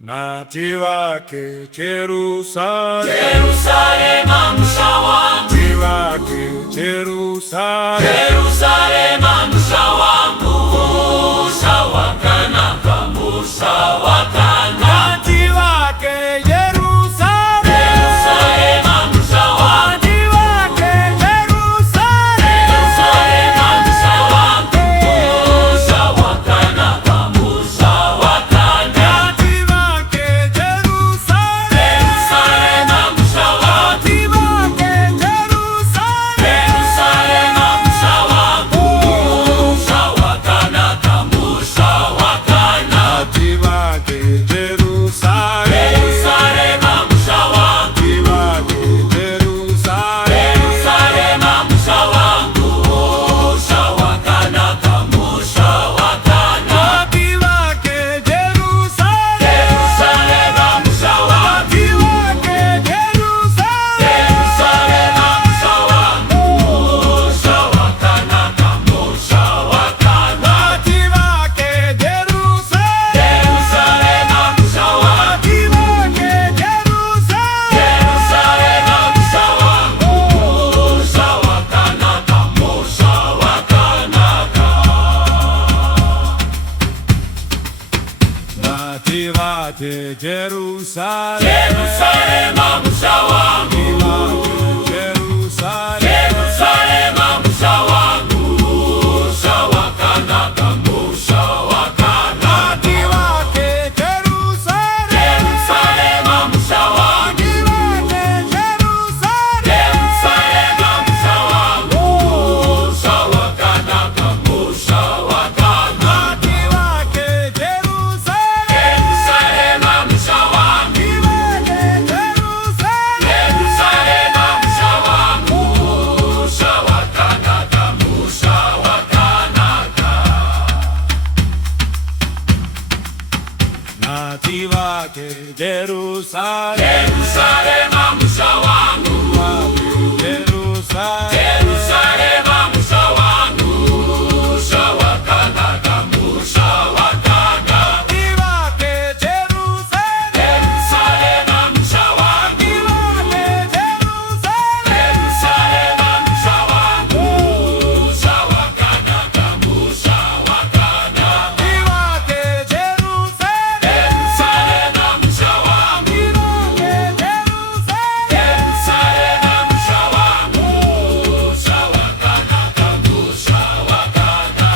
Mji wake Jerusalema, Yerusalema msha wangu, mji wake Jerusalema, Yerusalema msha wangu, shawakana kamusha wakana. mji wake Jerusalema, Yerusalema msha wangu, mji wake Jerusalema, Yerusalema msha wangu, shawakana kamusha wakana. mji wake Jerusalema, Yerusalema msha wangu, mji wake Jerusalema, Yerusalema msha wangu, shawakana kamusha wakana. mji wake Jerusalema, Yerusalema msha wangu, mji wake Jerusalema, Yerusalema msha wangu, shawakana kamusha wakana. mji wake Jerusalema, Yerusalema msha wangu, mji wake Jerusalema, Yerusalema msha wangu, shawakana kamusha wakana. mji wake Jerusalema, Yerusalema msha wangu, mji wake Jerusalema, Yerusalema msha wangu, shawakana kamusha wakana. mji wake Jerusalema, Yerusalema msha wangu, Jerusalema, Yerusalema msha wangu, shawakana kamusha wakana. mji wake Jerusalema, Yerusalema msha wangu, mji wake Jerusalema, Yerusalema msha wangu, shawakana kamusha wakana. mji wake Jerusalema, Yerusalema msha wangu, mji wake Jerusalema, Yerusalema msha wangu, shawakana kamusha wakana. mji wake Jerusalema, Yerusalema msha wangu, Jerusalema, Yerusalema msha wangu, shawakana kamusha wakana. mji wake Jerusalema, Yerusalema msha wangu, mji wake Jerusalema, Yerusalema msha wangu, shawakana kamusha wakana. mji wake Jerusalema, Yerusalema msha wangu, mji wake Jerusalema, Yerusalema msha wangu, shawakana kamusha wakana.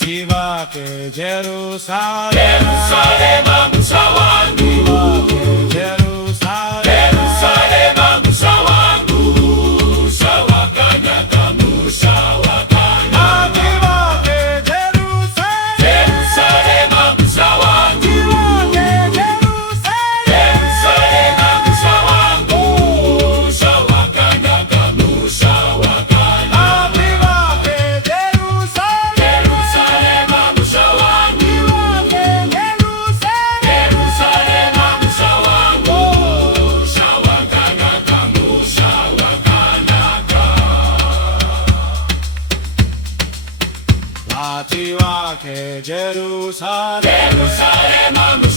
mji wake Jerusalema, Yerusalema msha wangu, Jerusalema, Yerusalema msha wangu, shawakana kamusha wakana. mji wake Jerusalema, Yerusalema msha wangu, mji wake Jerusalema, Yerusalema msha wangu, shawakana kamusha wakana. mji wake Jerusalema, Yerusalema msha wangu, mji wake Jerusalema, Yerusalema msha wangu, shawakana kamusha wakana. mji wake Jerusalema, Yerusalema msha